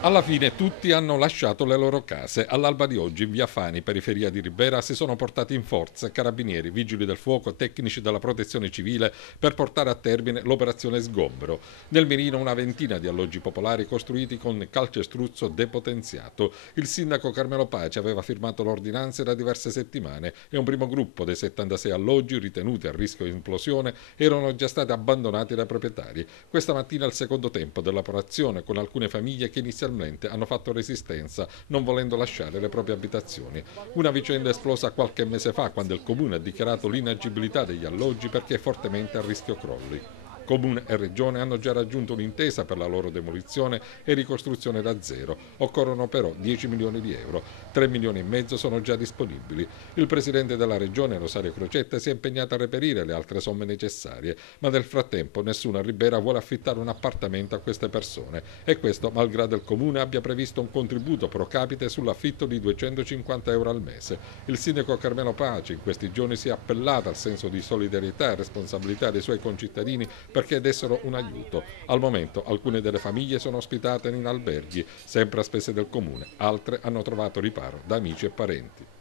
Alla fine tutti hanno lasciato le loro case. All'alba di oggi in via Fani, periferia di Ribera, si sono portati in forza carabinieri, vigili del fuoco, tecnici della protezione civile per portare a termine l'operazione sgombero. Nel mirino una ventina di alloggi popolari costruiti con calcestruzzo depotenziato. Il sindaco Carmelo Pace aveva firmato l'ordinanza da diverse settimane e un primo gruppo dei 76 alloggi ritenuti a rischio di implosione erano già stati abbandonati dai proprietari. Questa mattina il secondo tempo dell'operazione con alcune famiglie che inizialmente hanno fatto resistenza, non volendo lasciare le proprie abitazioni. Una vicenda esplosa qualche mese fa quando il comune ha dichiarato l'inagibilità degli alloggi perché è fortemente a rischio crolli. Comune e Regione hanno già raggiunto un'intesa per la loro demolizione e ricostruzione da zero. Occorrono però 10 milioni di euro. 3 milioni e mezzo sono già disponibili. Il presidente della Regione, Rosario Crocetta, si è impegnato a reperire le altre somme necessarie, ma nel frattempo nessuno a Ribera vuole affittare un appartamento a queste persone e questo malgrado il Comune abbia previsto un contributo pro capite sull'affitto di 250 euro al mese. Il sindaco Carmelo Pace in questi giorni si è appellato al senso di solidarietà e responsabilità dei suoi concittadini perché dessero un aiuto. Al momento alcune delle famiglie sono ospitate in alberghi, sempre a spese del comune, altre hanno trovato riparo da amici e parenti.